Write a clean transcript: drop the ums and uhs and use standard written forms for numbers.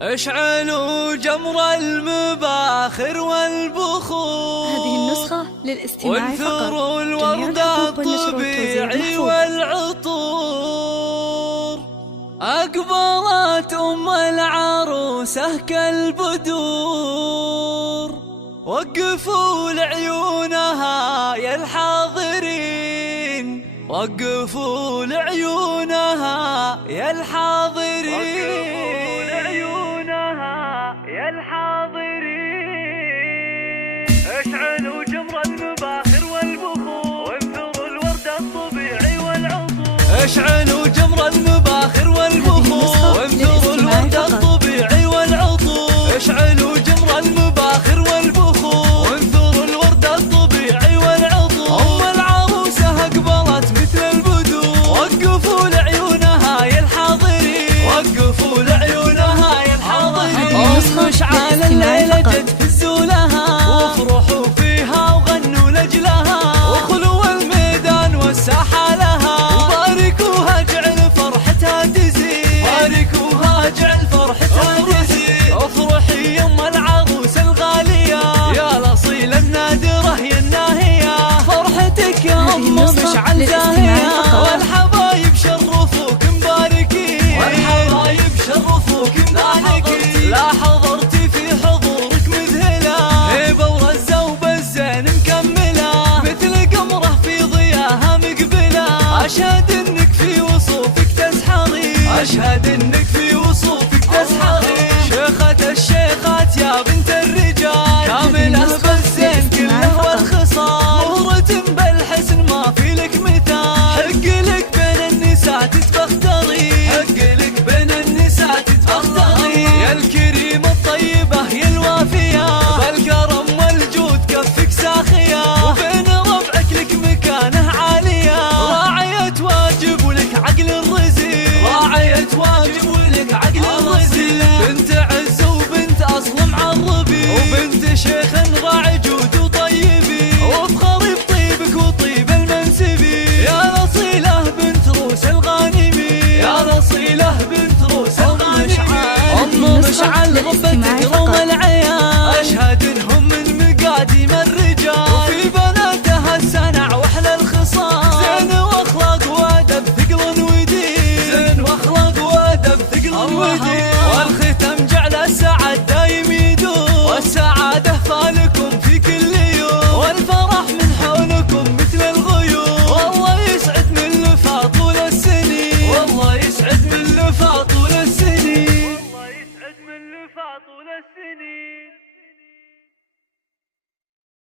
اشعلوا جمر المباخر والبخور. هذه النسخة للاستماع فقط. وانثروا الورد الطبيعي والعطور. أقبلت أم العروسة كالبدور. وقفوا لعيونها يا الحاضرين، وقفوا لعيونها يا الحاضرين، يا الحاضرين. اشعلوا جمر المباخر والبخور. وانثروا الورد الطبيعي والعطور. اشعلوا جمر المباخر والبخور. وانثروا الورد الطبيعي والعطور. اشعلوا جمر المباخر والبخور. وانثروا الورد الطبيعي والعطور. أم العروسة أقبلت مثل البدور. وقفوا لعيونها يا الحاضرين، وقفوا لعيونها يا الحاضرين. مشعل الليلة جد فزوا لها، وافرحوا فيها وغنوا لأجلها، وخلوا الميدان والساحة لها. وباركوها جعل فرحتها تزيد، باركوها جعل فرحتها تزيد. افرحي يم العروس الغالية يا الأصيلة النادرة يا الناهية. فرحتك يا أم مشعل زاهية، والحبايب شرفوك مباركين، والحبايب شرفوك مباركين. لا حضرتي في حضورك مذهلة، هيبة ورزة وبالزين مكملة، مثل قمرة في ضياها مقبلة. أشهد إنك في وصوفك تسحرين، أشهد إنك في وصوفك تسحرين. شيخة الشيخات يا بنت الرجال، كاملة بالزين كله والخصال. مهرة بالحسن ما في لك مثال، حق لك بين النساء تتفختري، حق لك بين النساء تتفختري. يا الكريمة الطيبة يا الوافية، بالكرم والجود كفك ساخية، وبين ربعك لك مكانة عالية. راعية واجب ولك عقل الرزيل، راعية واجب ولك عقل الرزيل. بنت عز وبنت أصل معربي، وبنت شيخ راعي جود وطيبي. وافخري بطيبك وطيب المنسبي، يا الأصيلة بنت روس الغانمي، يا الأصيلة بنت روس الغانمي. أم مشعل غبتك روم العيال، أشهد إنهم من مقاديم الرجال، وفي بناتها السنع وأحلى الخصال. زين وأخلاق وأدب ثقل ودين، زين وأخلاق وأدب ثقل ودين. والختم جعل السعد دايم يدوم، والسعادة فالكم في كل يوم، والفرح من حولكم مثل الغيوم. والله يسعد من لفا طول السنين، والله يسعد من لفا طول السنين، والله يسعد من لفا طول السنين.